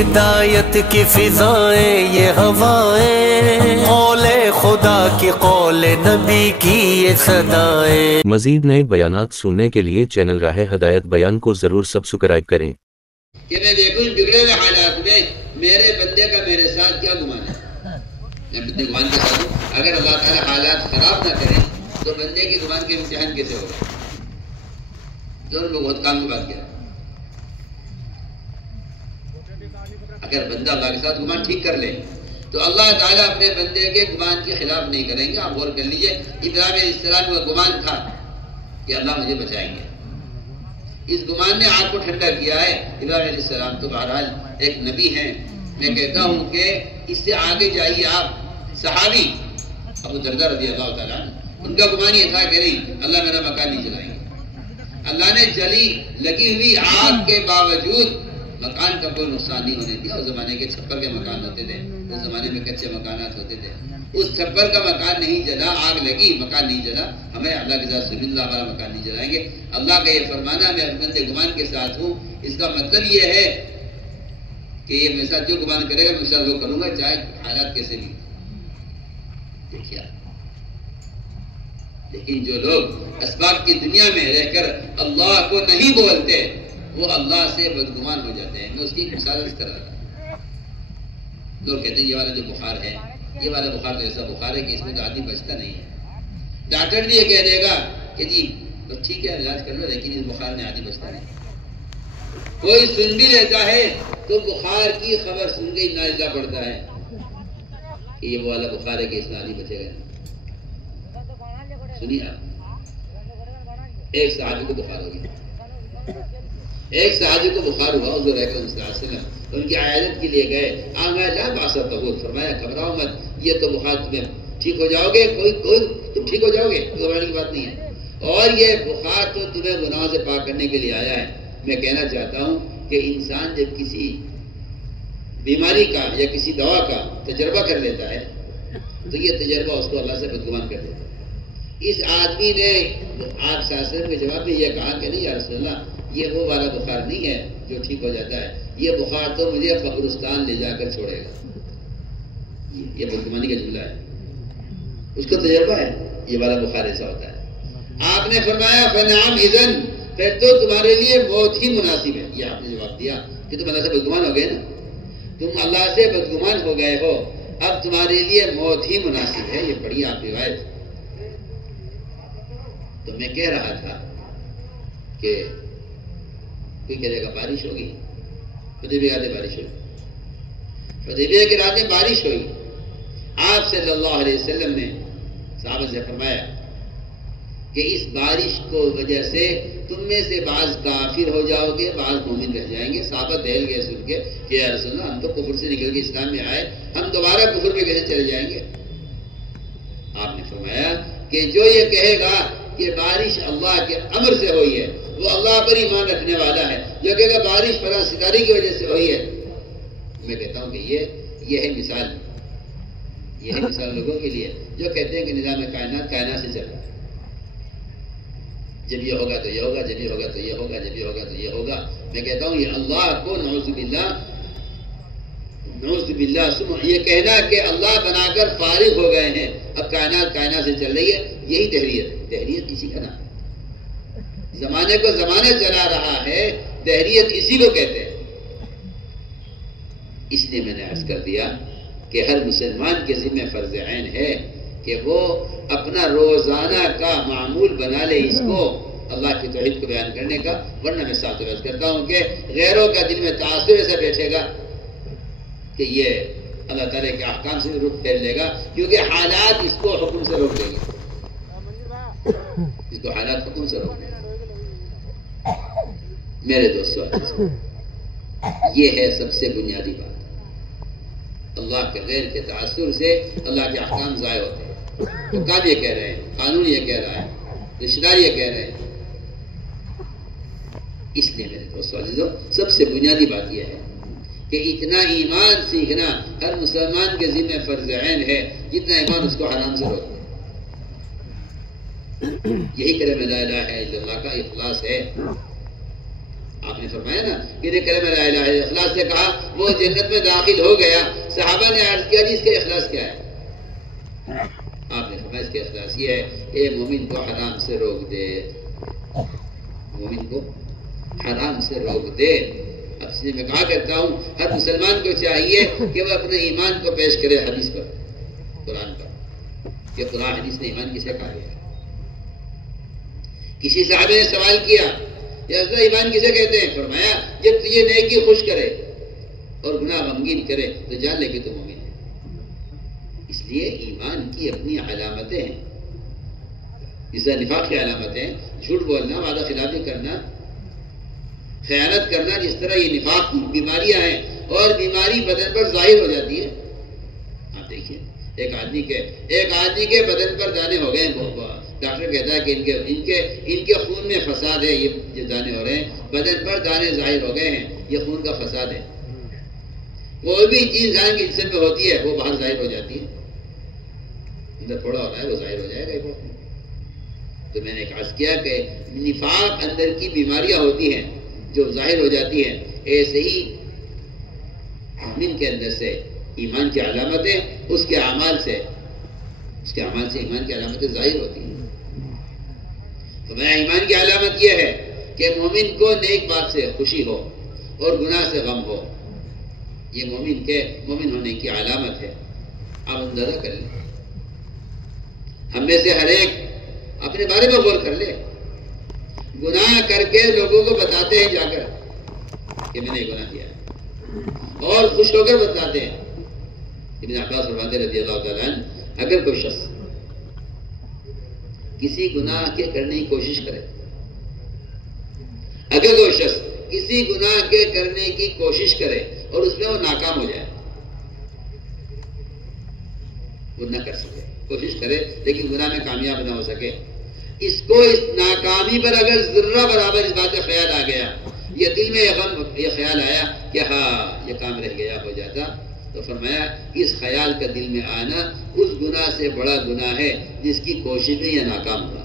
ہدایت کی فضائیں یہ ہوائیں، قول خدا کی قول نبی کی یہ صدائیں۔ مزید نئے بیانات سننے کے لیے چینل راہ ہدایت بیان کو ضرور سبسکرائب کریں۔ کہ میں دیکھوں بگڑے ہوئے حالات میں میرے بندے کا میرے ساتھ کیا گمان ہے، میں بندے گمان کے ساتھ ہوں۔ اگر اللہ تعالیٰ حالات خراب نہ کرے تو بندے کے گمان کے امتحان کیسے ہوگا؟ ضرور لوگ بہت کام کی بات کیا، اگر بندہ اللہ کے ساتھ گمان ٹھیک کر لے تو اللہ تعالیٰ اپنے بندے کے گمان کے خلاف نہیں کریں گے۔ آپ غور کر لیجئے، ابراہیم علیہ السلام کا گمان تھا کہ اللہ مجھے بچائیں گے، اس گمان نے آگ کو ٹھنڈا کیا ہے۔ ابراہیم علیہ السلام تو بہرحال ایک نبی ہیں، میں کہتا ہوں کہ اس سے آگے جائیے آپ، صحابی ابو درداء رضی اللہ تعالیٰ عنہ، ان کا گمان یہ تھا کہ نہیں اللہ میرا مکان نہیں جلائیں گے۔ اللہ نے جلی لگی ہوئی آگ کے باوجود مکان کا کوئی نقصان نہیں ہونے دیا۔ اس زمانے کے چھپر کے مکان ہوتے تھے، اس زمانے میں کچے مکانات ہوتے تھے، اس چھپر کا مکان نہیں جلا، آگ لگی مکان نہیں جلا۔ ہمیں اللہ کے ساتھ سبیل اللہ والا مکان نہیں جلائیں گے۔ اللہ کا یہ فرمانا میں اپنے گمان کے ساتھ ہوں، اس کا مطلب یہ ہے کہ یہ میرے ساتھ جو گمان کرے گا میں اس وہ کروں گا، چاہے حالات کیسے بھی۔ دیکھیے، لیکن جو لوگ اسباب کی دنیا میں رہ کر اللہ کو نہیں بولتے وہ اللہ سے بدگمان ہو جاتے ہیں۔ میں اس کی مثال اس طرح تھا، لوگ کہتے ہیں یہ والا جو بخار ہے، یہ والا بخار تو ایسا بخار ہے کہ اس میں تو آدمی بچتا نہیں ہے۔ ڈاکٹر بھی یہ کہہ دے گا کہ جی تو ٹھیک ہے علاج کر لو، لیکن اس بخار میں آدمی بچتا نہیں۔ کوئی سن بھی لیتا ہے تو بخار کی خبر سن کے نازلہ پڑتا ہے کہ یہ وہ والا بخار ہے کہ اس میں آدمی بچے گا۔ سنیے آپ، ایک صحابی کو بخار ہو گیا، ایک صحابی کو بخار ہوا، حضور اکرم صلی اللہ علیہ وسلم ان کی عیادت کے لیے گئے۔ لا باس تغوت، فرمایا گھبراؤ مت، یہ تو بخار تمہیں ٹھیک ہو جاؤ گے، کوئی تم ٹھیک ہو جاؤ گے، گھبرانے کی بات نہیں ہے، اور یہ بخار تو تمہیں گناہوں سے پاک کرنے کے لیے آیا ہے۔ میں کہنا چاہتا ہوں کہ انسان جب کسی بیماری کا یا کسی دوا کا تجربہ کر لیتا ہے تو یہ تجربہ اس کو اللہ سے بدگمان کر دیتا ہے۔ اس آدمی نے آپ صلی اللہ علیہ وسلم کے جواب میں یہ کہا کہ نہیں یا رسول اللہ، یہ وہ والا بخار نہیں ہے جو ٹھیک ہو جاتا ہے، یہ بخار تو مجھے قبرستان لے جا کر چھوڑے گا۔ یہ بدگمانی کا جملہ ہے، اس کا تجربہ ہے، یہ والا بخار ایسا ہوتا ہے۔ آپ نے فرمایا فنعم اذن، پھر تو تمہارے لیے موت ہی مناسب ہے۔ یہ آپ نے جواب دیا کہ تم اللہ سے بدگمان ہو گئے نا، تم اللہ سے بدگمان ہو گئے ہو، اب تمہارے لیے موت ہی مناسب ہے۔ یہ پڑھی آپ روایت۔ تو میں کہہ رہا تھا کہ کوئی کہے گا بارش ہوگی، حدیبیہ کے بارش ہوئی، حدیبیہ کے رات میں بارش ہوئی۔ آپ صلی اللہ علیہ وسلم نے صحابہ سے فرمایا کہ اس بارش کو وجہ سے تم میں سے بعض کافر ہو جاؤ گے، بعض مومن رہ جائیں گے۔ صحابہ دہل گئے سن کے کہ یا رسول اللہ، ہم تو کفر سے نکل کے اسلام میں آئے، ہم دوبارہ کفر میں کیسے چلے جائیں گے؟ آپ نے فرمایا کہ جو یہ کہے گا کہ بارش اللہ کے امر سے ہوئی ہے وہ اللہ پر ایمان رکھنے والا ہے، جو کہے گا بارش فلاں ستارے کی وجہ سے ہوئی ہے۔ میں کہتا ہوں کہ یہ ہے مثال، یہ ہے مثال لوگوں کے لیے جو کہتے ہیں کہ نظام کائنات سے چل رہا ہے، جب یہ ہوگا تو یہ ہوگا، جب یہ ہوگا تو یہ ہوگا، جب یہ ہوگا تو یہ ہوگا۔ میں کہتا ہوں یہ اللہ کو نعوذ باللہ یہ کہنا کہ اللہ بنا کر فارغ ہو گئے ہیں، اب کائنات سے چل رہی ہے، یہی دہریت اسی کا نام ہے۔ زمانے کو زمانے چلا رہا ہے، دہریت اسی کو کہتے ہیں۔ اس لیے میں نے عرض کر دیا کہ ہر مسلمان کے ذمہ فرض عین ہے کہ وہ اپنا روزانہ کا معمول بنا لے اس کو، اللہ کی توحید کو بیان کرنے کا، ورنہ میں ساتھ عرض کرتا ہوں کہ غیروں کا دل میں تعصب ایسا بیٹھے گا کہ یہ اللہ تعالیٰ کے احکام سے رخ پھیر لے گا، کیونکہ حالات اس کو حکم سے روک دیں گے، اس کو حالات حکم سے روک دیں گے۔ میرے دوستو، یہ ہے سب سے بنیادی بات۔ اللہ کے غیر کے تعصب سے اللہ کے احکام ضائع ہوتے ہیں۔ حکام یہ کہہ رہے ہیں، قانون یہ کہہ رہا ہے، رشتہ دار یہ کہہ رہے ہیں۔ اس لیے میرے دوستو عزیزو، سب سے بنیادی بات یہ ہے کہ اتنا ایمان سیکھنا ہر مسلمان کے ذمہ فرض عین ہے جتنا ایمان اس کو حرام سے روکے۔ یہی کلمہ لا الہ الا اللہ کا اخلاص ہے۔ آپ آپ نے فرمایا نا کہ نے کلمہ لا الہ الا اخلاص سے کہا وہ جنت میں داخل ہو گیا. صحابہ نے عرض کیا جی اس کا اخلاص کیا ہے؟ آپ نے فرمایا اس کا اخلاص یہ ہے کہ مومن کو حرام سے روک دے، مومن کو حرام سے روک دے. اب اس لیے میں کہا کرتا ہوں ہر مسلمان کو چاہیے کہ وہ اپنے ایمان کو پیش کرے حدیث پر، قرآن پر، کہ قرآن حدیث نے ایمان کسے کہا ہے. کسی صحابے نے سوال کیا یا حضرت ایمان کسے کہتے ہیں؟ فرمایا جب تجھے نیکی خوش کرے اور گناہ غمگین کرے تو جان لے کہ تو مومن ہے. اس لیے ایمان کی اپنی علامتیں ہیں، جیسے نفاق کی علامتیں ہیں، جھوٹ بولنا، وعدہ خلافی کرنا، خیانت کرنا، جس طرح یہ نفاق کی بیماریاں ہیں اور بیماری بدن پر ظاہر ہو جاتی ہے. آپ دیکھیے ایک آدمی کے بدن پر دانے ہو گئے ہیں، ڈاکٹر کہتا ہے کہ ان کے خون میں فساد ہے، یہ دانے ہو رہے ہیں، بدن پر دانے ظاہر ہو گئے ہیں، یہ خون کا فساد ہے. کوئی بھی چیز انسان کے جسم میں ہوتی ہے وہ باہر ظاہر ہو جاتی ہے، اندر تھوڑا ہو رہا ہے وہ ظاہر ہو جائے گا. تو میں نے عرض کیا کہ نفاق اندر کی بیماریاں ہوتی ہیں جو ظاہر ہو جاتی ہیں، ایسے ہی مومن کے اندر سے ایمان کی علامتیں اس کے اعمال سے ایمان کی علامتیں ظاہر ہوتی ہیں. تو میرا ایمان کی علامت یہ ہے کہ مومن کو نیک بات سے خوشی ہو اور گناہ سے غم ہو. یہ مومن ہونے کی علامت ہے. آپ اندازہ کر لیں، ہم میں سے ہر ایک اپنے بارے میں غور کر لے. گناہ کر کے لوگوں کو بتاتے ہیں جا کر کہ میں نے گناہ کیا ہے، اور خوش ہو کر بتاتے ہیں. ابن عباس فرماتے رضی اللہ تعالیٰ عنہ، اگر کوئی شخص کسی گناہ کے کرنے کی کوشش کرے، اگر کوئی شخص کسی گناہ کے کرنے کی کوشش کرے اور اس میں وہ ناکام ہو جائے، وہ نہ کر سکے، کوشش کرے لیکن گناہ میں کامیاب نہ ہو سکے، اس کو اس ناکامی پر اگر ذرہ برابر اس بات کا خیال آ گیا، یہ دل میں یہ خیال آیا کہ ہاں یہ کام رہ گیا ہو جاتا، تو فرمایا اس خیال کا دل میں آنا اس گناہ سے بڑا گناہ ہے جس کی کوشش میں یہ ناکام ہوا.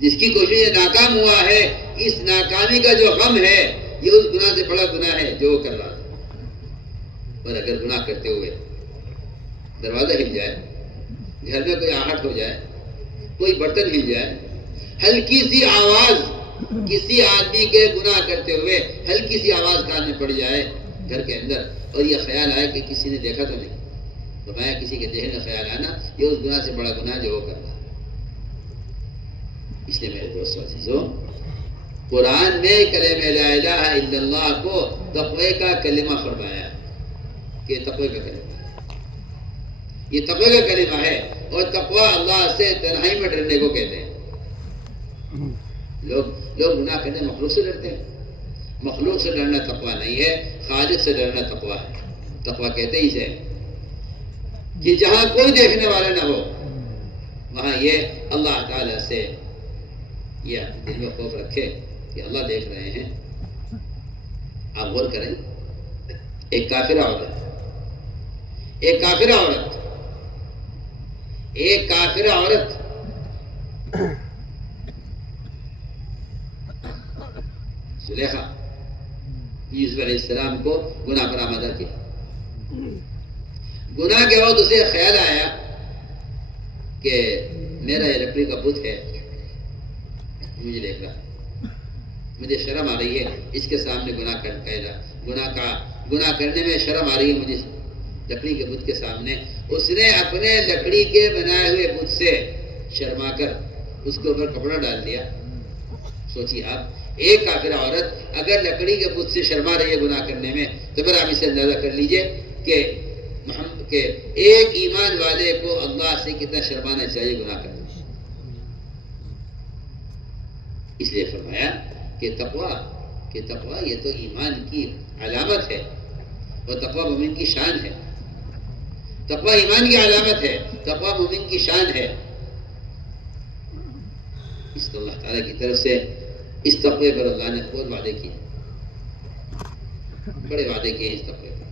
جس کی کوشش یہ ناکام ہوا ہے، اس ناکامی کا جو غم ہے یہ اس گناہ سے بڑا گناہ ہے جو وہ کر رہا تھا. اور اگر گناہ کرتے ہوئے دروازہ ہل جائے، گھر میں کوئی آہٹ ہو جائے، کوئی برتن ہل جائے، ہلکی سی آواز کسی آدمی کے گناہ کرتے ہوئے ہلکی سی آواز کان میں پڑ جائے گھر کے اندر، اور یہ خیال آئے کہ کسی نے دیکھا تو نہیں، فرمایا کسی کے دیکھنے کا خیال آنا یہ اس گناہ سے بڑا گناہ جو وہ کر رہا ہے. اس لیے میرے دوستو عزیزو، قرآن میں کلمہ لا الہ الا اللہ کو تقوی کا کلمہ فرمایا کہ تقوی کا کلمہ، یہ تقوی کا کلمہ ہے. اور تقوی اللہ سے تنہائی میں ڈرنے کو کہتے ہیں. لوگ گناہ کرنے مخلوق سے ڈرتے ہیں. مخلوق سے ڈرنا تقوی نہیں ہے، خالق سے ڈرنا تقوی ہے. تقوی کہتے ہی سے کہ جہاں کوئی دیکھنے والا نہ ہو وہاں یہ اللہ تعالی سے یہ دل میں خوف رکھے کہ اللہ دیکھ رہے ہیں. آپ غور کریں، ایک کافرہ عورت زلیخا یوسف علیہ السلام کو گناہ پر آمادہ کیا. گناہ کے بعد اسے خیال آیا کہ میرا یہ لکڑی کا بت ہے، مجھے دیکھ رہا، مجھے شرم آ رہی ہے اس کے سامنے گناہ کرنے میں شرم آ رہی ہے مجھے لکڑی کے بت کے سامنے. اس نے اپنے لکڑی کے بنائے ہوئے بت سے شرما کر اس کے اوپر کپڑا ڈال دیا. سوچیے آپ، ایک کافرہ عورت اگر لکڑی کے بت سے شرما رہی ہے گناہ کرنے میں، تو پھر آپ اسے اندازہ کر لیجئے کہ ایک ایمان والے کو اللہ سے کتنا شرمانا چاہیے گناہ کرنے میں. اس لیے فرمایا کہ تقوی یہ تو ایمان کی علامت ہے، اور تقوی مومن کی شان ہے. تقوی ایمان کی علامت ہے، تقوی مومن کی شان ہے. اس کو اللہ تعالیٰ کی طرف سے اس تقوی پر اللہ نے خود وعدے کیے، بڑے وعدے کیے اس تقوی پر.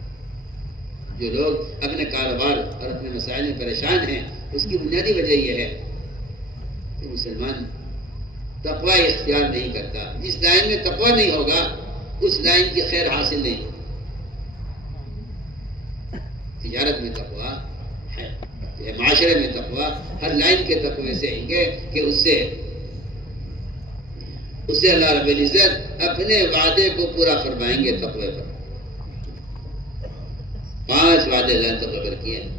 جو لوگ اپنے کاروبار اور اپنے مسائل میں پریشان ہیں، اس کی بنیادی وجہ یہ ہے کہ مسلمان تقوی اختیار نہیں کرتا. جس لائن میں تقوی نہیں ہوگا اس لائن کی خیر حاصل نہیں ہوگی. تجارت میں تقوی ہے، معاشرے میں تقوی، ہر لائن کے تقوی سے ہیں کہ اس سے اللہ رب العزت اپنے وعدے کو پورا فرمائیں گے. تقوی پر 5 وعدے اللہ نے تقوی پر کیے ہیں.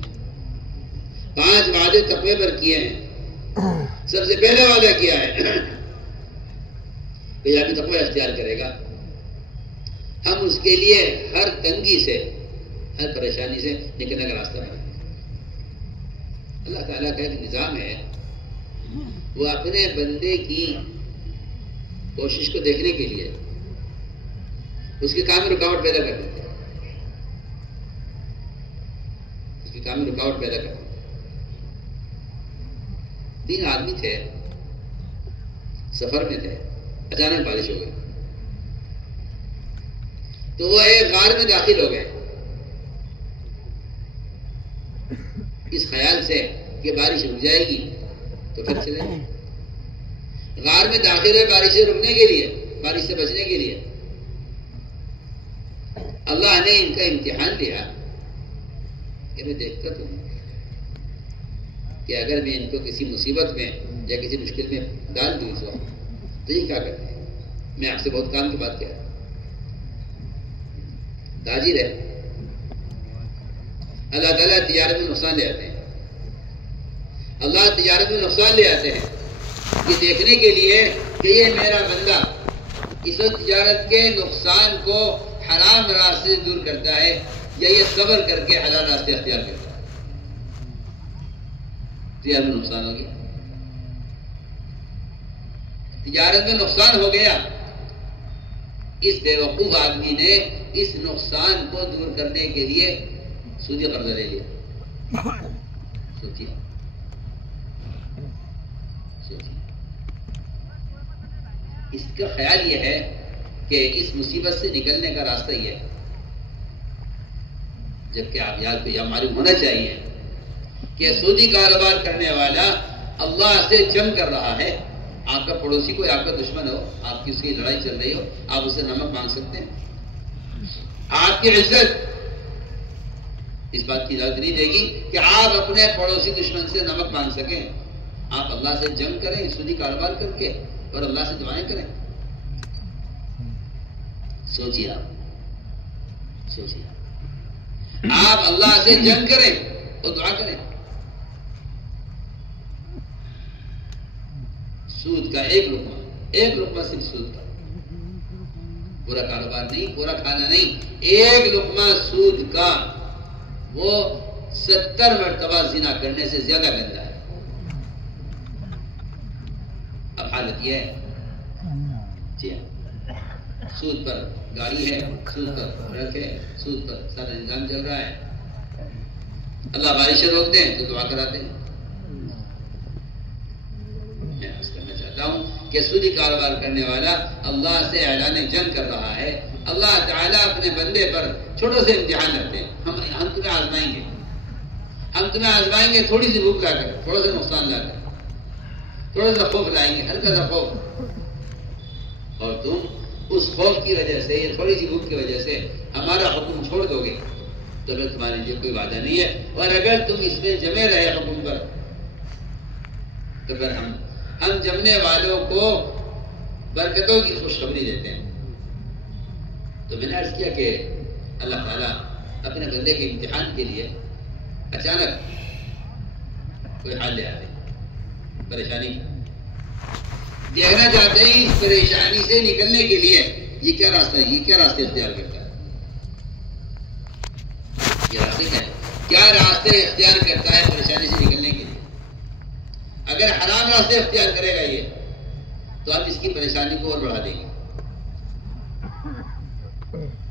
5 وعدے تقوی پر کیے ہیں. سب سے پہلا وعدہ کیا ہے کہ جب تقوی اختیار کرے گا ہم اس کے لیے ہر تنگی سے، ہر پریشانی سے نکلنے کا راستہ بنائیں گے. اللہ تعالیٰ کا ایک نظام ہے، وہ اپنے بندے کی کوشش کو دیکھنے کے لیے اس کے کام میں رکاوٹ پیدا کر دیتے ہیں. اس کے کام میں رکاوٹ پیدا کر دیتے ہیں. 3 آدمی تھے، سفر میں تھے، اچانک بارش ہو گئی تو وہ ایک غار میں داخل ہو گئے اس خیال سے کہ بارش رک جائے گی تو پھر چلے گئے. غار میں داخل ہوئے بارش سے رکنے کے لیے، بارش سے بچنے کے لیے. اللہ نے ان کا امتحان لیا کہ میں دیکھتا تو ہوں کہ اگر میں ان کو کسی مصیبت میں یا کسی مشکل میں ڈال دوں اس وقت تو یہ کیا کرتے ہیں. میں آپ سے بہت کام کی بات کہہ رہا ہوں. تاجر ہے، اللہ تعالیٰ تجارت میں نقصان لے آتے ہیں. اللہ تجارت میں نقصان لے آتے ہیں یہ دیکھنے کے لیے کہ یہ میرا بندہ اس وقت تجارت کے نقصان کو حرام راستے سے دور کرتا ہے یا یہ صبر کر کے حلال راستے اختیار کرتا ہے. تجارت میں نقصان ہو گیا، تجارت میں نقصان ہو گیا. اس بے وقوف آدمی نے اس نقصان کو دور کرنے کے لیے سودی قرضہ لے لیا. سوچیے اس کا خیال یہ ہے کہ اس مصیبت سے نکلنے کا راستہ یہ ہے، جبکہ آپ یاد کو یہ معلوم ہونا چاہیے کہ سودی کاروبار کرنے والا اللہ سے جنگ کر رہا ہے. آپ کا پڑوسی کوئی آپ کا دشمن ہو، آپ کی اس کی لڑائی چل رہی ہو، آپ اسے نمک مانگ سکتے ہیں. آپ کی عزت اس بات کی اجازت نہیں دے گی کہ آپ اپنے پڑوسی دشمن سے نمک مانگ سکیں. آپ اللہ سے جنگ کریں سودی کاروبار کر کے اور اللہ سے دعائیں کریں. سوچیے آپ اللہ سے جنگ کریں اور دعا کریں. سود کا ایک لقمہ صرف سود کا، پورا کاروبار نہیں، پورا کھانا نہیں، ایک لقمہ سود کا وہ 70 مرتبہ زنا کرنے سے زیادہ گندا ہے. اب حالت یہ ہے جی سود پر گاڑی ہے، سود پر ٹرک ہے، سود پر سارا نظام چل رہا ہے. اللہ بارشیں روک دیں تو دعا کراتے ہیں. میں عرض کرنا چاہتا ہوں کہ سودی کاروبار کرنے والا اللہ سے اعلان جنگ کر رہا ہے. اللہ تعالیٰ اپنے بندے پر چھوٹے سے امتحان رکھتے ہیں. ہم تمہیں آزمائیں گے، ہم تمہیں آزمائیں گے تھوڑی سی بھوک لا کر، تھوڑا سا نقصان لا کر، تھوڑا سا خوف لائیں گے، ہلکا سا خوف، اور تم اس خوف کی وجہ سے یا تھوڑی سی بھوک کی وجہ سے ہمارا حکم چھوڑ دو گے تو پھر تمہارے لیے کوئی وعدہ نہیں ہے. اور اگر تم اس میں جمے رہے حکم پر تو پھر ہم جمنے والوں کو برکتوں کی خوشخبری دیتے ہیں. تو میں نے عرض کیا کہ اللہ تعالیٰ اپنے بندے کے امتحان کے لیے اچانک کوئی حال لے آتے ہیں، پریشانی دیکھنا چاہتے ہیں اس پریشانی سے نکلنے کے لیے یہ کیا راستہ ہے، یہ کیا راستے اختیار کرتا ہے. یہ راستے کیا راستے اختیار کرتا ہے پریشانی سے نکلنے کے لیے. اگر حرام راستے اختیار کرے گا یہ تو ہم اس کی پریشانی کو اور بڑھا دیں گے،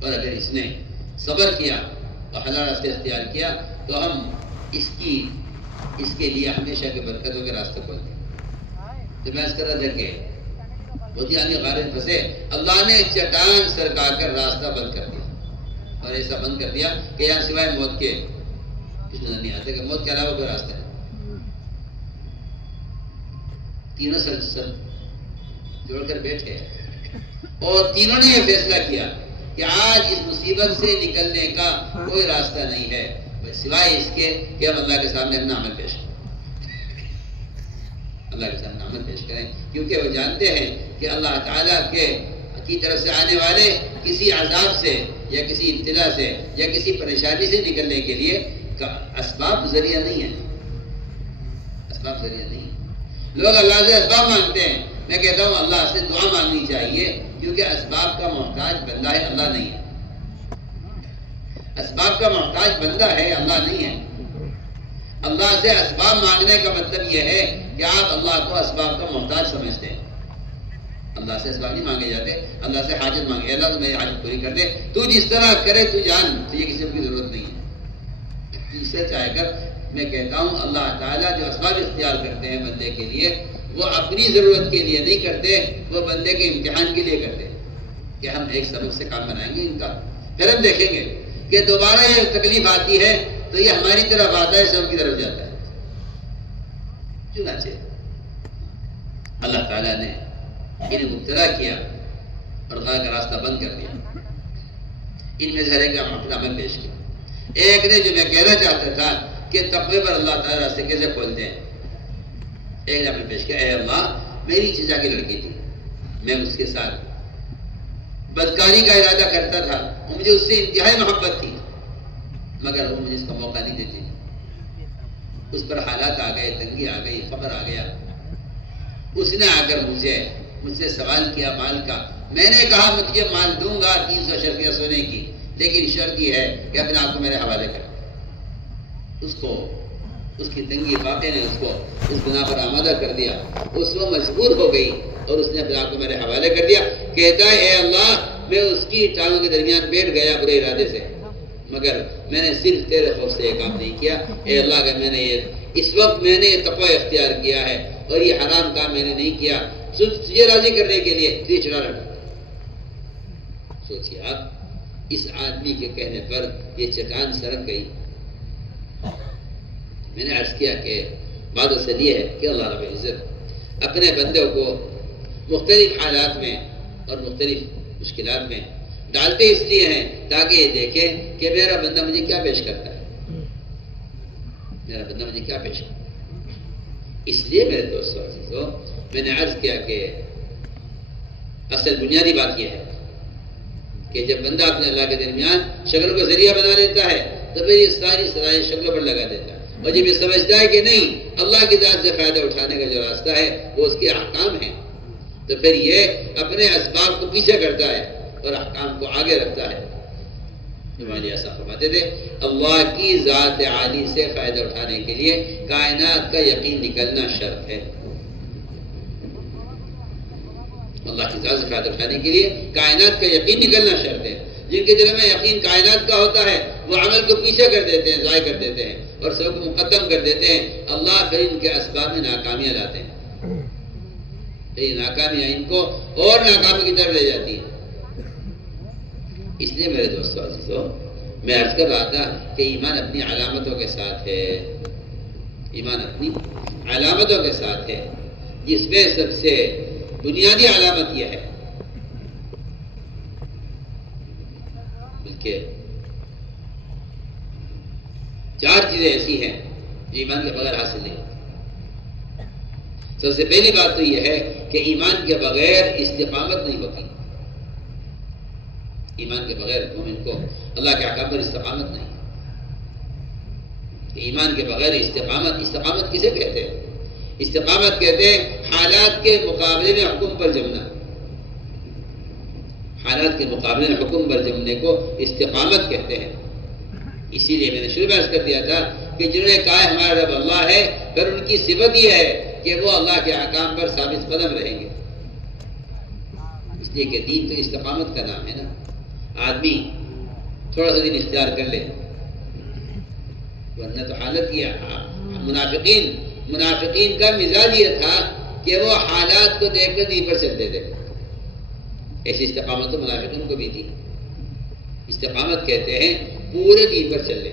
اور اگر اس نے صبر کیا اور حلال راستے اختیار کیا تو ہم اس کے لیے ہمیشہ کے برکتوں کے راستے کھول دیں. تو میں اس کر رہا تھا کہ بہت آدمی غارت پھنسے، اللہ نے چٹان سرکا کر راستہ بند کر دیا، اور ایسا بند کر دیا کہ یہاں سوائے موت کے کچھ نظر نہیں آتا کہ موت کے علاوہ کوئی راستہ ہے. تینوں سب جوڑ کر بیٹھے اور تینوں نے یہ فیصلہ کیا کہ آج اس مصیبت سے نکلنے کا کوئی راستہ نہیں ہے سوائے اس کے کہ ہم اللہ کے سامنے اپنا عمل پیش کریں، اللہ کے سامنے عمل پیش کریں، کیونکہ وہ جانتے ہیں کہ اللہ تعالیٰ کی طرف سے آنے والے کسی عذاب سے یا کسی ابتلا سے یا کسی پریشانی سے نکلنے کے لیے اسباب ذریعہ نہیں ہے، اسباب ذریعہ نہیں ہے۔ لوگ اللہ سے اسباب مانگتے ہیں، میں کہتا ہوں اللہ سے دعا مانگنی چاہیے، کیونکہ اسباب کا محتاج بندہ ہے، اللہ نہیں ہے۔ اسباب کا محتاج بندہ ہے، اللہ نہیں ہے۔ اللہ سے اسباب مانگنے کا مطلب یہ ہے کہ آپ اللہ کو اسباب کا محتاج سمجھتے ہیں۔ اللہ سے اسباب نہیں مانگے جاتے، اللہ سے حاجت مانگے، اللہ تو میری حاجت پوری کر دے، تو جس طرح کرے تو جان، تجھے کسی کی ضرورت نہیں ہے، تجھ سے چاہے کر۔ میں کہتا ہوں اللہ تعالیٰ جو اسباب اختیار کرتے ہیں بندے کے لیے، وہ اپنی ضرورت کے لیے نہیں کرتے، وہ بندے کے امتحان کے لیے کرتے ہیں کہ ہم ایک سبب سے کام بنائیں گے ان کا، پھر ہم دیکھیں گے کہ دوبارہ یہ تکلیف آتی ہے تو یہ ہماری طرف آتا ہے، سب کی طرف جاتا ہے۔ چنانچہ اللہ تعالیٰ نے انہیں مبتلا کیا اور خدا کا راستہ بند کر دیا۔ ان میں سے ہر ایک اپنا عمل پیش کیا۔ ایک نے جو میں کہنا چاہتا تھا کہ تقوی پر اللہ تعالیٰ راستے کیسے کھولتے ہیں، ایک نے عمل پیش کیا، اے اللہ میری چچا کی لڑکی تھی، میں اس کے ساتھ بدکاری کا ارادہ کرتا تھا، مجھے اس سے انتہائی محبت تھی، مگر وہ مجھے اس کا موقع نہیں دیتی، اس پر حالات آ گئے، تنگی آ گئی، فقر آ گیا، اس نے آ کر مجھ سے سوال کیا مال کا، میں نے کہا میں تجھے مال دوں گا 300 اشرفیہ سونے کی، لیکن شرط یہ ہے کہ اپنے آپ کو میرے حوالے کر۔ اس کی تنگی واقع نے اس کو اس گناہ پر آمادہ کر دیا، اس وہ مجبور ہو گئی اور اس نے اپنے آپ کو میرے حوالے کر دیا۔ کہتا ہے اے اللہ میں اس کی ٹانگوں کے درمیان بیٹھ گیا برے ارادے سے، مگر میں نے صرف تیرے خوف سے یہ کام نہیں کیا۔ اے اللہ کہ میں نے اس وقت میں نے تقوی اختیار کیا ہے اور یہ حرام کام میں نے نہیں کیا، تجھے راضی کرنے کے لیے تجھے چڑھا رکھا۔ سوچیے آپ، اس آدمی کے کہنے پر یہ چٹان سرک گئی۔ میں نے عرض کیا کہ بات اصل یہ ہے کہ اللہ رب العزت اپنے بندوں کو مختلف حالات میں اور مختلف مشکلات میں ڈالتے اس لیے ہیں تاکہ یہ دیکھیں کہ میرا بندہ مجھے کیا پیش کرتا ہے، میرا بندہ مجھے کیا پیش کرتا ہے۔ اس لیے میرے دوستوں عزیزوں میں نے عرض کیا کہ اصل بنیادی بات یہ ہے کہ جب بندہ اپنے اللہ کے درمیان شکلوں کا ذریعہ بنا لیتا ہے تو پھر یہ ساری صلاحیت شکلوں پر لگا دیتا ہے، اور جب یہ سمجھتا ہے کہ نہیں اللہ کی ذات سے فائدہ اٹھانے کا جو راستہ ہے وہ اس کے احکام ہیں، تو پھر یہ اپنے اسباب کو پیچھے کرتا ہے اور احکام کو آگے رکھتا ہے۔ امام ایسا فرماتے تھے اللہ کی ذات عالی سے فائدہ اٹھانے کے لیے کائنات کا یقین نکلنا شرط ہے۔ اللہ کی ذات سے فائدہ اٹھانے کے لیے کائنات کا یقین نکلنا شرط ہے۔ جن کے دل میں یقین کائنات کا ہوتا ہے وہ عمل کو پیچھے کر دیتے ہیں، ضائع کر دیتے ہیں اور سب کو مقدم کر دیتے ہیں۔ اللہ پھر ان کے اسباب میں ناکامیاں لاتے ہیں، یہ ناکامیاں ان کو اور ناکامی کی طرف لے جاتی ہیں۔ اس لیے میرے دوستوں عزیزوں میں عرض کر رہا تھا کہ ایمان اپنی علامتوں کے ساتھ ہے، ایمان اپنی علامتوں کے ساتھ ہے، جس میں سب سے بنیادی علامت یہ ہے کہ 4 چیزیں ایسی ہیں جو ایمان کے بغیر حاصل نہیں ہوتی۔ سب سے پہلی بات تو یہ ہے کہ ایمان کے بغیر استقامت نہیں ہوتی، ایمان کے بغیر مومن کو اللہ کے احکام پر استقامت نہیں۔ ایمان کے بغیر استقامت کسے کہتے ہیں؟ استقامت کہتے ہیں حالات کے مقابلے میں حکم پر جمنا، حالات کے مقابلے میں حکم پر جمنے کو استقامت کہتے ہیں۔ اسی لیے میں نے شروع میں عرض کر دیا تھا کہ جنہوں نے کہا ہمارا رب اللہ ہے، پھر ان کی صفت یہ ہے کہ وہ اللہ کے احکام پر ثابت قدم رہیں گے، اس لیے کہ دین تو استقامت کا نام ہے نا۔ آدمی تھوڑا سا دین اختیار کر لے، ورنہ تو حالت یہ منافقین کا مزاج یہ تھا کہ وہ حالات کو دیکھ کر دین پر چلتے تھے۔ ایسی استقامت تو منافقین کو بھی تھی۔ استقامت کہتے ہیں پورے دین پر چل لے،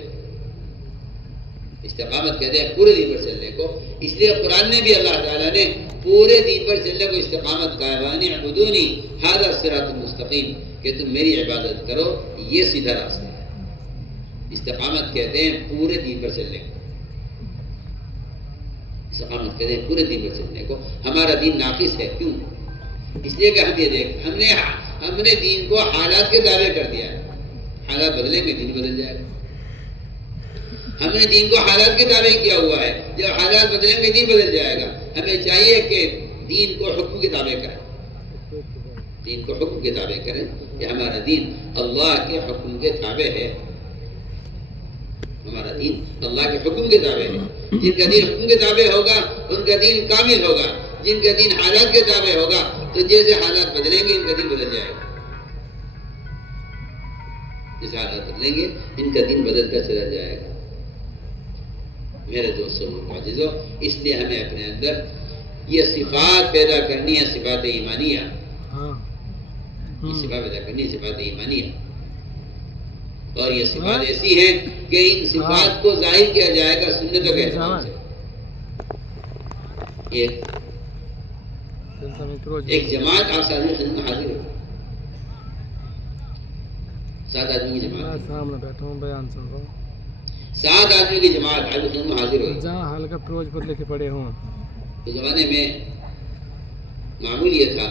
استقامت کہتے ہیں پورے دین پر چلنے کو. اس لیے قرآن میں بھی اللہ تعالیٰ نے پورے دین پر چلنے کو استقامت کہا ہے. وَأَنِ اعْبُدُونِي هَذَا الصِّرَاطُ الْمُسْتَقِيمُ کہ تم میری عبادت کرو، یہ سیدھا راستہ ہے. استقامت کہتے ہیں پورے دین پر چلنے کو. استقامت کہتے ہیں پورے دین پر چلنے کو. ہمارا دین ناقص ہے، کیوں؟ اس لیے کہ ہم یہ دیکھ ہم نے دین کو حالات کے دعوے کر دیا ہے. حالات بدلیں گے دین بدل جائے گا. ہم نے دین کو حالات کے دعوے کیا ہوا ہے، جب حالات بدلیں گے دین بدل جائے گا. ہمیں چاہیے کہ دین کو حکم کے دعوے کریں، دین کو حکم کے دعوے کریں کہ ہمارا دین اللہ کے حکم کے تابع ہے. ہمارا دین اللہ کے حکم کے تابع ہے. جن کا دین حکم کے تابع ہوگا ان کا دین کامل ہوگا. جن کا دین حالات کے تابع ہوگا تو جیسے حالات بدلیں گے ان کا دین بدل جائے گا. جیسے حالات بدلیں گے ان کا دین بدل کر چلا جائے گا. میرے دوستوں معززو، اس لیے ہمیں اپنے اندر یہ صفات پیدا کرنی ہے، صفات ایمانیہ. یہ صفات پیدا کرنی ہے، صفات ایمانیہ. اور یہ صفات ایسی ہیں کہ ان صفات کو ظاہر کیا جائے گا سنتوں کے احترام سے. ایک جماعت آپ ساتھ خدمت میں حاضر ہو، 7 آدمی کی جماعت، سامنے بیٹھا ہوں بیان سن رہا ہوں. 7 آدمی کی جماعت آپ خدمت میں حاضر ہوئی. جہاں حال کا فروج پر لے کے پڑے ہوں. اس زمانے میں معمول یہ تھا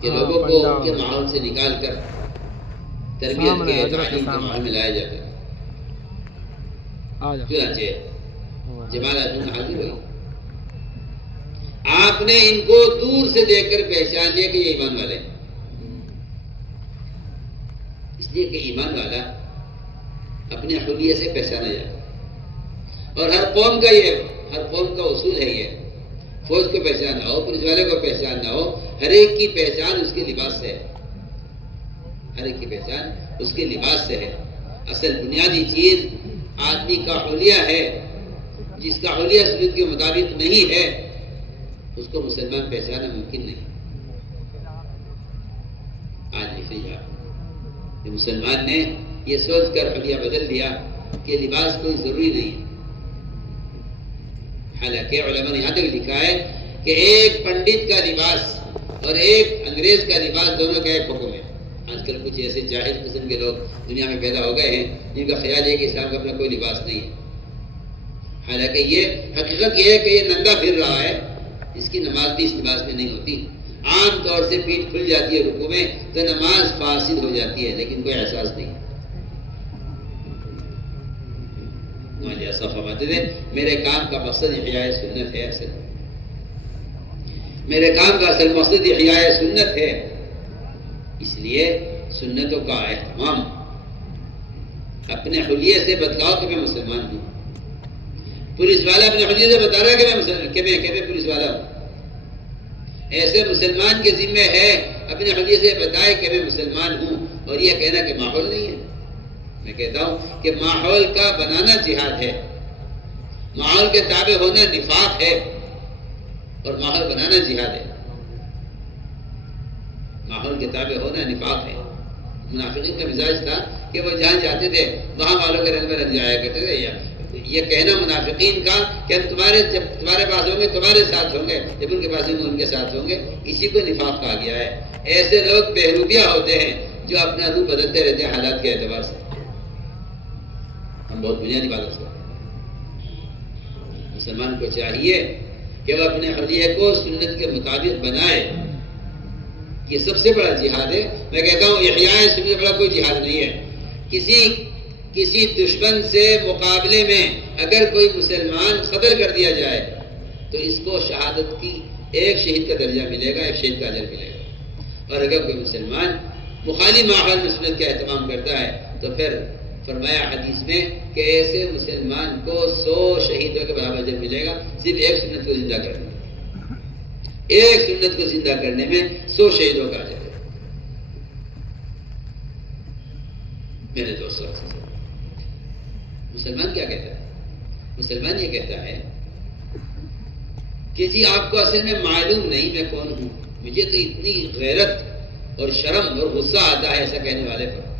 کہ لوگوں کو ان کے ماحول سے نکال کر تربیت کے تعلیم کے ماحول میں لایا جاتا ہے. چنانچہ جماعت آدمی میں حاضر ہوئی. آپ نے ان کو دور سے دیکھ کر پہچان لیا کہ یہ ایمان والے ہیں. اس لیے کہ ایمان والا اپنے حلیے سے پہچانا جاتا ہے. اور ہر قوم کا اصول ہے یہ. فوج کو پہچاننا ہو، پولیس والے کو پہچاننا ہو، ہر ایک کی پہچان اس کے لباس سے ہے. ہر ایک کی پہچان اس کے لباس سے ہے. اصل بنیادی چیز آدمی کا حلیہ ہے. جس کا حلیہ سنت کے مطابق نہیں ہے اس کو مسلمان پہچانا ممکن نہیں. آج لکھ لیجیے آپ، مسلمان نے یہ سوچ کر حلیہ بدل دیا کہ لباس کوئی ضروری نہیں ہے. حالانکہ علماء نے یہاں تک لکھا ہے کہ ایک پنڈت کا لباس اور ایک انگریز کا لباس دونوں کا ایک حکم ہے. آج کل کچھ ایسے جاہل قسم کے لوگ دنیا میں پیدا ہو گئے ہیں جن کا خیال ہے کہ اسلام کا اپنا کوئی لباس نہیں ہے. حالانکہ یہ حقیقت یہ ہے کہ یہ ننگا پھر رہا ہے. اس کی نماز بھی اس لباس میں نہیں ہوتی. عام طور سے پیٹھ کھل جاتی ہے رکوع میں تو نماز فاسد ہو جاتی ہے، لیکن کوئی احساس نہیں. فرماتے تھے میرے کام کا مقصد احیاء سنت ہے. اصل میرے کام کا اصل مقصد احیاء سنت ہے. اس لیے سنتوں کا اہتمام. اپنے حلیے سے بتلاؤ کہ میں مسلمان ہوں. پولیس والا اپنے حلیے سے بتا رہا ہے کہ میں پولیس والا ہوں. ایسے مسلمان کے ذمہ ہے اپنے حلیے سے بتائے کہ میں مسلمان ہوں. اور یہ کہنا کہ ماحول نہیں ہے. میں کہتا ہوں کہ ماحول کا بنانا جہاد ہے. ماحول کے تابع ہونا نفاق ہے اور ماحول بنانا جہاد ہے. ماحول کے تابع ہونا نفاق ہے. منافقین کا مزاج تھا کہ وہ جہاں جاتے تھے وہاں والوں کے رنگ میں رنگ جایا کرتے تھے. یہ کہنا منافقین کا کہ ہم جب تمہارے پاس ہوں گے تمہارے ساتھ ہوں گے، جب ان کے پاس ہوں گے ان کے ساتھ ہوں گے، اسی کو نفاق کہا گیا ہے. ایسے لوگ بہروپیہ ہوتے ہیں جو اپنا روح بدلتے رہتے ہیں حالات کے اعتبار سے. ہم بہت بنیادی بات کرتے ہیں. مسلمان کو چاہیے کہ وہ اپنے حلیے کو سنت کے مطابق بنائے. یہ سب سے بڑا جہاد ہے. میں کہتا ہوں احیاء سنت سے بڑا کوئی جہاد نہیں ہے. کسی دشمن سے مقابلے میں اگر کوئی مسلمان قتل کر دیا جائے تو اس کو شہادت کی ایک شہید کا درجہ ملے گا، ایک شہید کا اجر ملے گا. اور اگر کوئی مسلمان مخالف ماحول میں سنت کا اہتمام کرتا ہے تو پھر فرمایا حدیث میں کہ ایسے مسلمان کو 100 شہیدوں کے برابر اجر ملے گا صرف ایک سنت کو زندہ کرنے میں. ایک سنت کو زندہ کرنے میں 100 شہیدوں کا اجر ہے. میرے دوستوں، مسلمان کیا کہتا ہے؟ مسلمان یہ کہتا ہے کہ جی آپ کو اصل میں معلوم نہیں میں کون ہوں. مجھے تو اتنی غیرت اور شرم اور غصہ آتا ہے ایسا کہنے والے پر.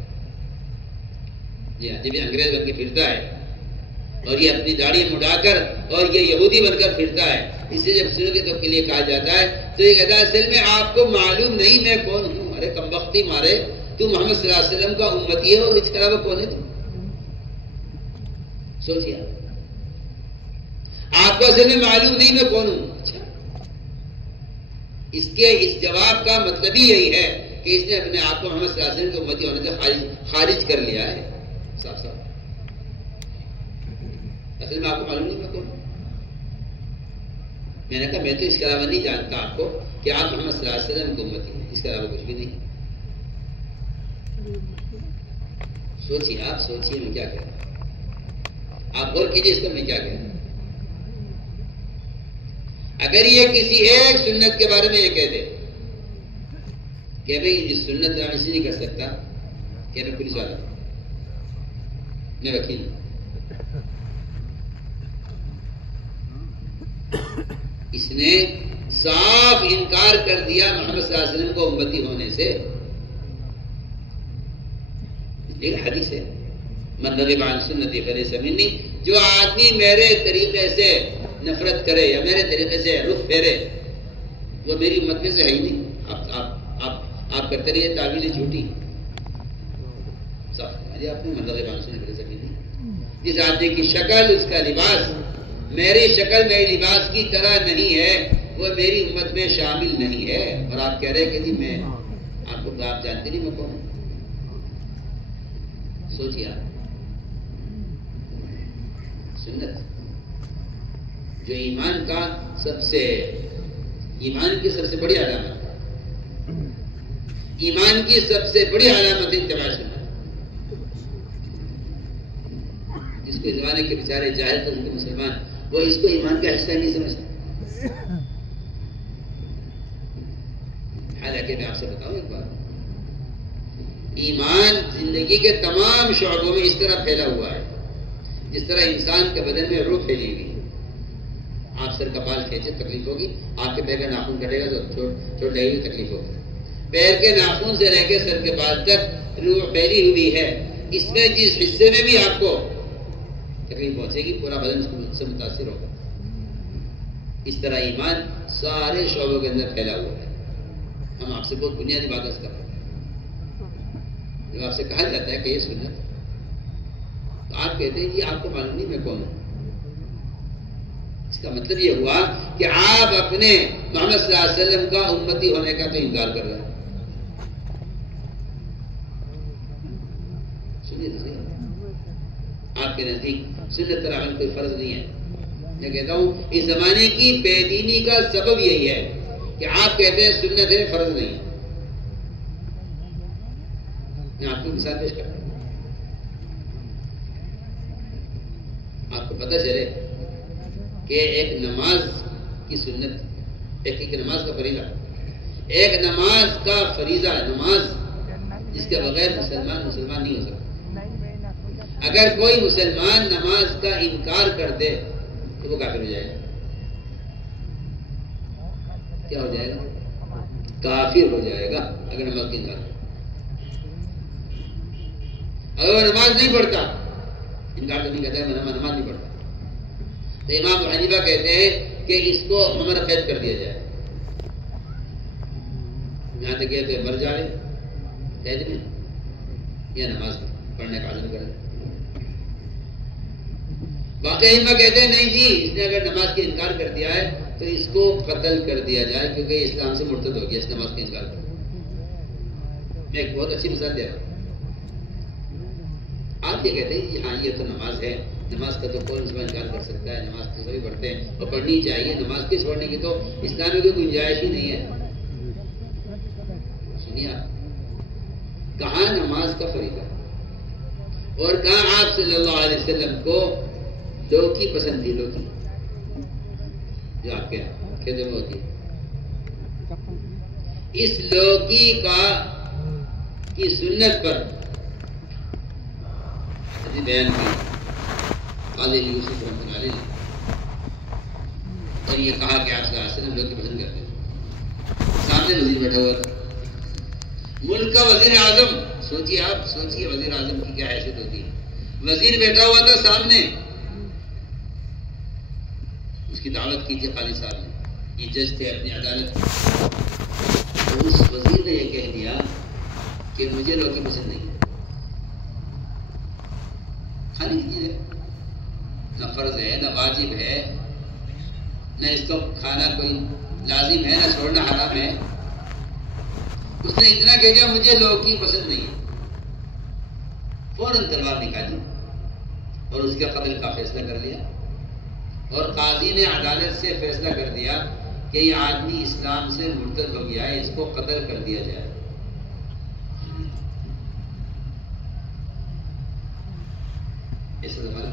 جی ہاں، جب یہ انگریز بن کے پھرتا ہے اور یہ اپنی داڑھی مڑا کر اور یہ یہودی بن کر پھرتا ہے. اس لیے جب سنو گے تو کے لیے کہا جاتا ہے تو یہ کہتا ہے اصل میں آپ کو معلوم نہیں میں کون ہوں. ارے کمبختی مارے، تو محمد صلی اللہ علیہ وسلم کا امتی ہے اور اس کے علاوہ کون ہے؟ سوچیے آپ کو اصل میں معلوم نہیں میں کون ہوں. اچھا، اس جواب کا مطلب ہی یہی ہے کہ اس نے اپنے آپ کو محمد صلی اللہ علیہ وسلم کے امتی ہونے سے خارج کر لیا ہے. صاف صاف اصل میں آپ کو معلوم نہیں میں کون ہوں. میں نے کہا میں تو اس کے علاوہ نہیں جانتا آپ کو کہ آپ محمد صلی اللہ علیہ وسلم کے امتی ہیں، اس کے علاوہ کچھ بھی نہیں. سوچیے، آپ سوچیے میں کیا کہہ رہا ہوں، آپ غور کیجیے اس پر میں کیا کہہ رہا ہوں. اگر یہ کسی ایک سنت کے بارے میں یہ کہہ دے کہ بھئی یہ سنت ایسے نہیں کر سکتا، کہ میں پولیس والا میں وکیل ہوں، اس نے صاف انکار کر دیا محمد صلی اللہ علیہ وسلم کو امتی ہونے سے. ایک حدیث ہے من رغب عن سنتی فلیس منی، جو آدمی میرے طریقے سے نفرت کرے یا میرے طریقے سے رخ پھیرے وہ میری امت میں سے ہے ہی نہیں. آپ کرتے رہیے تعویل جھوٹی. آپ نے من رغب عن سنتی فلیس منی، جس آدمی کی شکل اس کا لباس میری شکل میری لباس کی طرح نہیں ہے وہ میری امت میں شامل نہیں ہے. اور آپ کہہ رہے کہ جی میں آپ کو آپ جانتے نہیں میں کون ہوں. سوچیے آپ، سنت جو ایمان کی سب سے بڑی علامت ہے، ایمان کی سب سے بڑی علامت اتباع سنت. جس کو زمانے کے بیچارے جاہل تو ان کے مسلمان وہ اس کو ایمان کا حصہ نہیں سمجھتے. حالانکہ میں آپ سے بتاؤں ایک بات، ایمان زندگی کے تمام شعبوں میں اس طرح پھیلا ہوا ہے جس طرح انسان کے بدن میں روح پھیلی ہوئی. آپ سر کا بال کھینچے تکلیف ہوگی، آپ کے پیر کا ناخن کٹے گا تو چوٹ لگے گی تکلیف ہوگی. پیر کے ناخن سے لے کے سر کے بال تک روح پھیلی ہوئی ہے. اس میں جس حصے میں بھی آپ کو تکلیف پہنچے گی پورا بدن اس سے متاثر ہوگا. اس طرح ایمان سارے شعبوں کے اندر پھیلا ہوا ہے. ہم آپ سے بہت بنیادی بات کر رہے ہیں. جب آپ سے کہا جاتا ہے کہ یہ سنت تو آپ کہتے ہیں جی آپ کو معلوم نہیں میں کون ہوں. اس کا مطلب یہ ہوا کہ آپ اپنے محمد صلی اللہ علیہ وسلم کا امتی ہونے کا تو انکار کر رہے ہیں. سنیے تو صحیح، آپ کے نزدیک سنت پر عمل کوئی فرض نہیں ہے. میں کہتا ہوں اس زمانے کی بے دینی کا سبب یہی ہے کہ آپ کہتے ہیں سنت ہے فرض نہیں. میں آپ کو مثال پیش کرتا ہوں. آپ کو پتہ چلے کہ ایک نماز کی سنت، ایک نماز کا فریضہ، ایک نماز کا فریضہ، نماز جس کے بغیر مسلمان نہیں ہو سکتا. اگر کوئی مسلمان نماز کا انکار کر دے تو وہ کافر ہو جائے گا. کیا ہو جائے گا؟ کافر ہو جائے گا اگر نماز کا انکار. اگر وہ نماز نہیں پڑھتا، انکار تو نہیں کہتا ہے میں نماز نہیں پڑھتا، تو امام ابو حنیفہ کہتے ہیں کہ اس کو عمر قید کر دیا جائے. یہاں تک کہتے ہیں مر جائے قید میں یا نماز پڑھنے کا عزم کرے. باقی ائمہ کہتے ہیں نہیں جی اس نے اگر نماز کا انکار کر دیا ہے تو اس کو قتل کر دیا جائے کیونکہ اسلام سے مرتد ہو گیا اس نماز کا انکار کر. میں ایک بہت اچھی مثال دے رہا ہوں. آپ یہ کہتے ہیں جی ہاں یہ تو نماز ہے، نماز کا تو کون اس میں انکار کر سکتا ہے، نماز تو سبھی پڑھتے ہیں اور پڑھنی چاہیے، نماز کے چھوڑنے کی تو اسلام میں کوئی گنجائش ہی نہیں ہے. سنیے آپ، کہاں نماز کا فریضہ اور کہاں آپ صلی اللہ علیہ وسلم کو لوکی پسند تھی، لوکی جو آپ کے کھیتوں میں ہوتی ہے. اس لوکی کی سنت پر بیان کی قاضی یوسف رحمۃ اللہ علیہ نے، اور یہ کہا کہ آپ صلی اللہ علیہ وسلم لوگ پسند کرتے ہیں. سامنے وزیر بیٹھا ہوا تھا، ملک کا وزیر اعظم. سوچیے آپ، سوچیے وزیر اعظم کی کیا حیثیت ہوتی ہے. وزیر بیٹھا ہوا تھا سامنے کی دعوت کی تھی خالد صاحب نے، یہ جج تھے اپنی عدالت کی، تو اس وزیر نے یہ کہہ دیا کہ مجھے لوکی پسند نہیں ہے، کھانے کی چیز ہے، نہ فرض ہے نہ واجب ہے، نہ اس کو کھانا کوئی لازم ہے، نہ چھوڑنا حرام ہے، اس نے اتنا کہہ دیا مجھے لوکی پسند نہیں ہے، فوراً تلوار نکالی اور اس کے قتل کا فیصلہ کر لیا، اور قاضی نے عدالت سے فیصلہ کر دیا کہ یہ آدمی اسلام سے مرتد ہو گیا ہے، اس کو قتل کر دیا جائے۔ ایسا زمانہ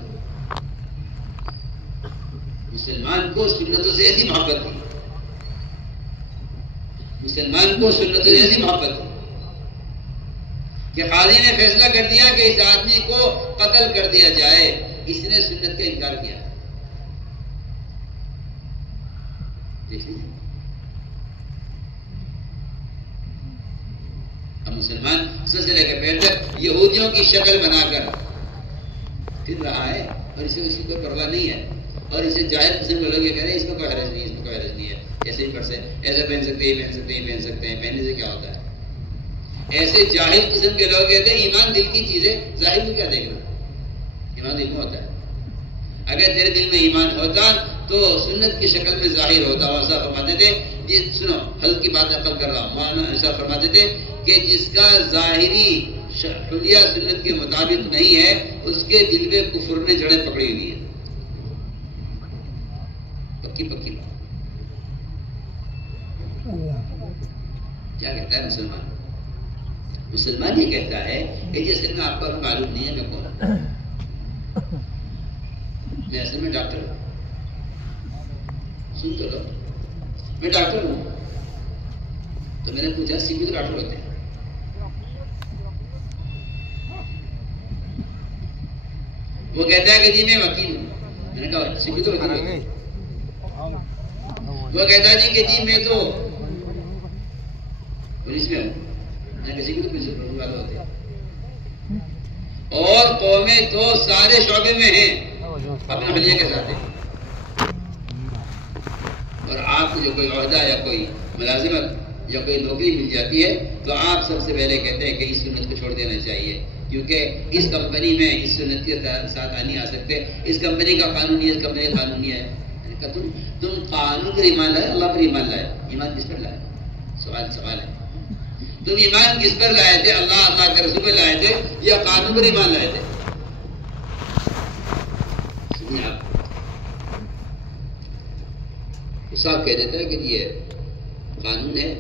مسلمان کو سنتوں سے ایسی محبت تھی، مسلمان کو سنتوں سے ایسی محبت تھی کہ قاضی نے فیصلہ کر دیا کہ اس آدمی کو قتل کر دیا جائے، اس نے سنت کا انکار کیا۔ دیکھ لیجیے اب مسلمان سر سے لے کے پیر تک یہودیوں کی شکل بنا کر پھر رہا ہے، اور اسے اس کی کوئی پرواہ نہیں ہے، اور اسے جاہل قسم کے لوگ یہ کہہ رہے ہیں اس میں کوئی حرج نہیں، اس میں کوئی حرج نہیں ہے، ایسے ہی پڑھ سکتے، ایسا پہن سکتے، یہ پہن سکتے، یہ پہن سکتے ہیں، پہننے سے کیا ہوتا ہے؟ ایسے جاہل قسم کے لوگ کہتے ہیں ایمان دل کی چیز ہے، ظاہر کو کیا دیکھنا، ایمان دل میں ہوتا ہے۔ اگر تیرے دل میں ایمان ہوتا تو سنت کی شکل میں ظاہر ہوتا۔ ایسا فرماتے تھے، یہ سنو حضرت کی بات نقل کر رہا ہوں، مولانا ایسا فرماتے تھے کہ جس کا ظاہری حلیہ سنت کے مطابق نہیں ہے اس کے دل میں کفر نے جڑیں پکڑی ہوئی ہیں، پکی پکی بات۔ کیا کہتا ہے مسلمان؟ مسلمان یہ کہتا ہے کہ جیسے میں آپ کو معلوم نہیں ہے میں کون، میں اصل میں ڈاکٹر ہوں، سن تو لو، میں ڈاکٹر ہوں۔ تو میں نے پوچھا سی بھی ڈاکٹر ہوتے ہیں؟ وہ کہتا ہے کہ جی میں وکیل ہوں۔ میں نے کہا سی بھی تو وکیل ہوتے ہیں؟ وہ کہتا ہے جی کہ جی میں تو پولیس میں ہوں۔ میں نے کسی بھی تو پولیس والے ہوتے ہیں، اور قومیں تو سارے شعبے میں ہیں اپنے حلیہ کے ساتھ ہیں، اور آپ کو جو کوئی عہدہ یا کوئی ملازمت یا کوئی نوکری مل جاتی ہے تو آپ سب سے پہلے کہتے ہیں کہ اس سنت کو چھوڑ دینا چاہیے، کیونکہ اس کمپنی میں اس سنت کے ساتھ نہیں آ سکتے، اس کمپنی کا قانون یہ، اس کمپنی کا قانون یہ ہے۔ میں نے کہا تم قانون پر ایمان لائے، اللہ پر ایمان لائے، ایمان کس پر لائے؟ سوال ہے، تم ایمان کس پر لائے تھے؟ اللہ کے رسول پر لائے تھے یا قانون پر ایمان لائے تھے؟ سنیے آپ، صاحب کہہ دیتا ہے کہ یہ قانون ہے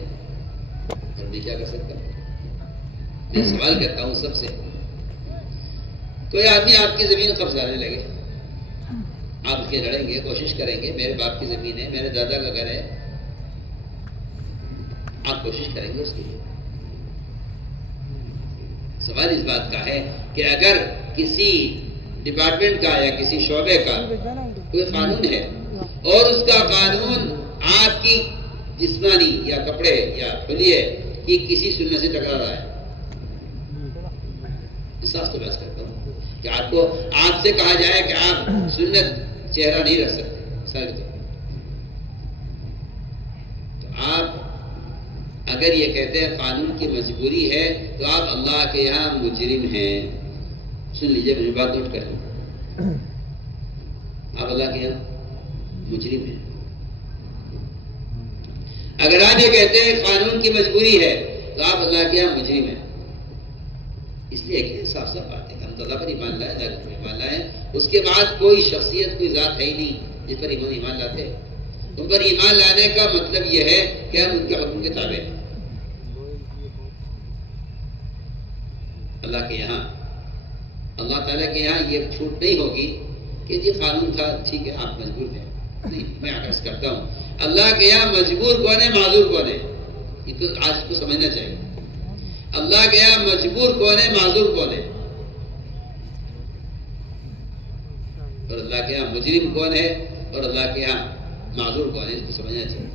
اور میں کیا کر سکتا ہوں؟ میں سوال کرتا ہوں سب سے، کوئی آدمی آپ کی زمین قبض کرنے لگے، آپ اس کے لڑیں گے، کوشش کریں گے، میرے باپ کی زمین ہے، میرے دادا کا گھر ہے، آپ کوشش کریں گے اس کے لیے؟ سوال اس بات کا ہے کہ اگر کسی ڈپارٹمنٹ کا یا کسی شعبے کا کوئی قانون ہے اور اس کا قانون آپ کی جسمانی یا کپڑے یا حلیے کی کسی سنت سے ٹکرا رہا ہے، صاف تو بات کرتا ہوں کہ آپ کو آپ سے کہا جائے کہ آپ سنت چہرہ نہیں رکھ سکتے سر، تو آپ اگر یہ کہتے ہیں قانون کی مجبوری ہے تو آپ اللہ کے یہاں مجرم ہیں۔ سن لیجئے، میری بات نوٹ کر لیں، آپ اللہ کے یہاں مجرم ہیں۔ اگر آپ یہ کہتے ہیں قانون کی مجبوری ہے تو آپ اللہ کے یہاں مجرم ہیں، اس لیے کہ صاف صاف بات ہے کہ ہم اللہ پر ایمان لائے، اللہ پر ایمان لائے، اس کے بعد کوئی شخصیت کوئی ذات ہے ہی نہیں جس پر ایمان لاتے ہیں۔ ان پر ایمان لانے کا مطلب یہ ہے کہ ہم ان کے حکم کے تابع ہیں۔ اللہ کے یہاں، اللہ تعالیٰ کے یہاں یہ چھوٹ نہیں ہوگی کہ جی قانون تھا ٹھیک ہے آپ مجبور تھے، نہیں، میں عکس کرتا ہوں، اللہ کے یہاں مجبور کون ہے، معذور کون ہے، یہ تو آج کو سمجھنا چاہیے۔ اللہ کے یہاں مجبور کون ہے، معذور کون ہے، اور اللہ کے یہاں مجرم کون ہے اور اللہ کے یہاں معذور کون ہے، اس کو سمجھنا چاہیے۔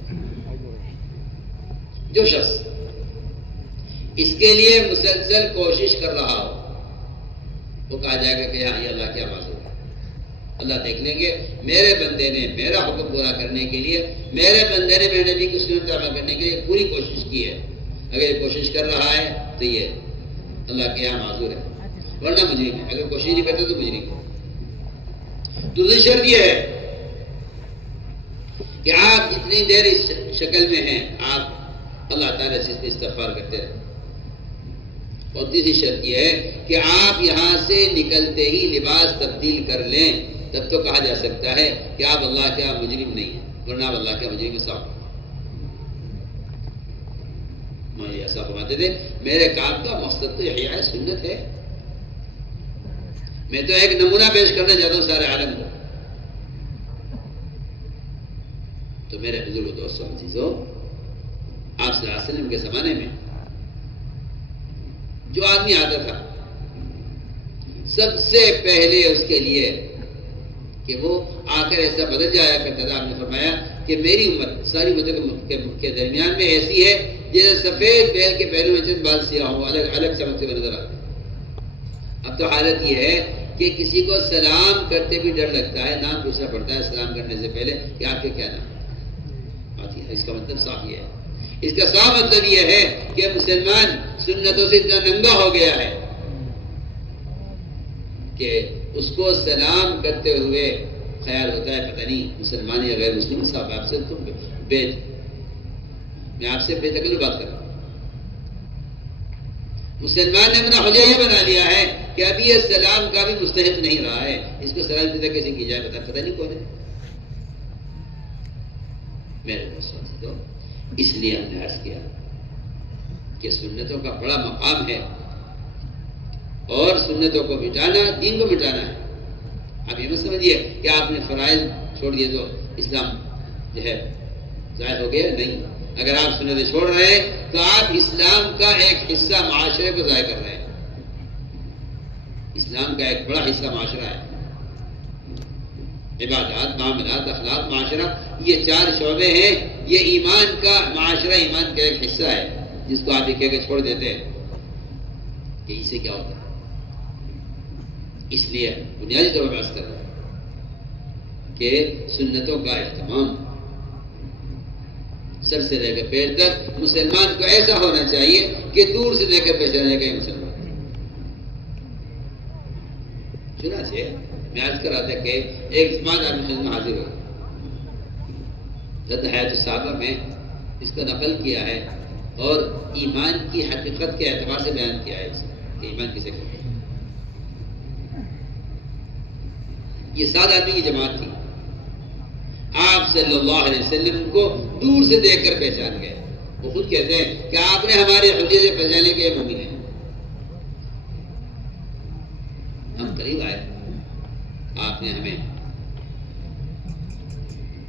جو شخص اس کے لیے مسلسل کوشش کر رہا ہو وہ کہا جائے گا کہ ہاں یہ اللہ کے یہاں معذور ہے، اللہ دیکھ لیں گے میرے بندے نے میرا حکم پورا کرنے کے لیے، میرے بندے نے میرے نبی کی سنت عمل کرنے کے لیے پوری کوشش کی ہے. اگر یہ کوشش کر رہا ہے تو یہ اللہ کے یہاں معذور ہے، ورنہ مجرم ہے. اگر کوشش نہیں کرتے تو مجرم ہے. دوسری شرط یہ ہے کہ آپ جتنی دیر اس شکل میں ہیں آپ اللہ تعالیٰ سے استغفار کرتے رہیں. اور تیسری شرط یہ ہے کہ آپ یہاں سے نکلتے ہی لباس تبدیل کر لیں، تب تو کہا جا سکتا ہے کہ آپ اللہ کے مجرم نہیں ہیں، ورنہ آپ اللہ کے مجرم صاحب. مجھے ایسا فرماتے تھے میرے کام کا مقصد تو احیاء سنت ہے. میں تو ایک نمونہ پیش کرنا چاہتا ہوں سارے عالم کو. تو میرے بزرگ دوستوں عزیزوں، آپ صلی اللہ علیہ وسلم کے زمانے میں جو آدمی آتا تھا سب سے پہلے اس کے لیے کہ وہ آ کر ایسا بدل جایا کرتا تھا. آپ نے فرمایا کہ میری امت ساری امتوں کے درمیان میں ایسی ہے جیسے سفید بیل کے پہلو میں چند بال سیاہ ہو، الگ الگ چمکتے ہوئے نظر آتے. اب تو حالت یہ ہے کہ کسی کو سلام کرتے بھی ڈر لگتا ہے، نام پوچھنا پڑتا ہے سلام کرنے سے پہلے کہ آپ کے کیا نام ہے. اس کا مطلب صاف یہ ہے، اس کا صاف مطلب یہ ہے کہ مسلمان سنتوں سے اتنا ننگا ہو گیا ہے کہ اس کو سلام کرتے ہوئے خیال ہوتا ہے پتہ نہیں مسلمان یا غیر مسلم صاحب آپ سے تم میں آپ سے بے تکلف بات کر رہا ہوں. مسلمان نے اپنا حلیہ یہ بنا لیا ہے کہ ابھی یہ سلام کا بھی مستحق نہیں رہا ہے. اس کو سلام کی کیسے کی جائے پتہ نہیں کون ہے. میرے دوستوں سے تو اس لیے ہم نے عرض کیا کہ سنتوں کا بڑا مقام ہے اور سنتوں کو مٹانا دین کو مٹانا ہے. آپ یہ مت سمجھیے کہ آپ نے فرائض چھوڑ دیے تو اسلام جو ہے ظاہر ہو گیا. نہیں، اگر آپ سنتیں چھوڑ رہے ہیں تو آپ اسلام کا ایک حصہ معاشرے کو ضائع کر رہے ہیں. اسلام کا ایک بڑا حصہ معاشرہ ہے. عبادات، معاملات، اخلاق، معاشرہ، یہ چار شعبے ہیں. یہ ایمان کا معاشرہ، ایمان کا ایک حصہ ہے جس کو آپ یہ کہہ کے چھوڑ دیتے ہیں کہ اس سے کیا ہوتا ہے. اس لیے بنیادی طور پر بحث کر رہا ہے کہ سنتوں کا اہتمام سر سے لے کر پیر تک مسلمان کو ایسا ہونا چاہیے کہ دور سے دیکھ کر پہچانے کا یہ مسلمان. چنانچہ میں عرض کر رہا تھا کہ ایک جماعت آپ میں حاضر ہو حضرت حیات الصحابہ میں اس کا نقل کیا ہے اور ایمان کی حقیقت کے اعتبار سے بیان کیا ہے کہ ایمان کسے کہتے ہیں. یہ 7 آدمی کی جماعت تھی. آپ صلی اللہ علیہ وسلم کو دور سے دیکھ کر پہچان گئے. وہ خود کہتے ہیں کہ آپ نے ہمارے حلیے سے پہچانے کے مومن ہیں. ہم قریب آئے، آپ نے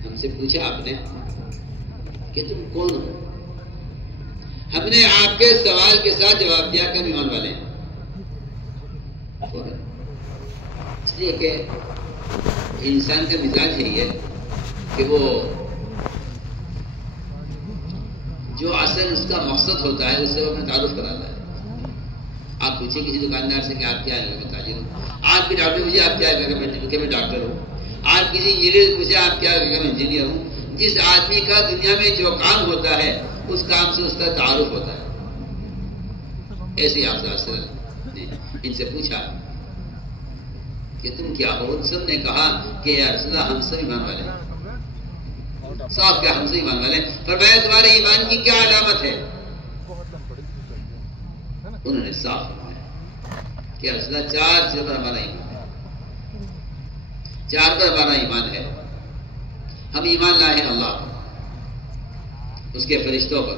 ہم سے پوچھا آپ نے کہ تم کون ہو. ہم نے آپ کے سوال کے ساتھ جواب دیا کہ ہم ایمان والے ہیں. اس لیے کہ انسان کا مزاج یہی ہے کہ وہ جو اصل اس کا مقصد ہوتا ہے اس سے وہ اپنا تعارف کراتا ہے. آپ پوچھیں کسی دکاندار سے کہ آپ کیا ہے، میں تاجر ہوں. آپ کی ڈاکٹر پوچھے آپ کیا ہے کہ میں ڈاکٹر ہوں. آپ کسی انجینئر سے پوچھے آپ کیا ہے کہ میں انجینئر ہوں. جس آدمی کا دنیا میں جو کام ہوتا ہے اس کام سے اس کا تعارف ہوتا ہے. ایسے ہی آپ صلی اللہ علیہ وسلم نے ان سے پوچھا کہ تم کیا ہو. سب نے کہا کہ یا رسول اللہ ہم سب ایمان والے ہیں. صاحب کیا ہم سب ایمان والے ہیں؟ فرمایا تمہارے ایمان کی کیا علامت ہے؟ انہوں نے صاف فرمایا کہ رسول اللہ 4 چیزوں پر ہمارا ایمان ہے. 4 پر ہمارا ایمان ہے. ہم ایمان لائے ہیں اللہ پر، اس کے فرشتوں پر،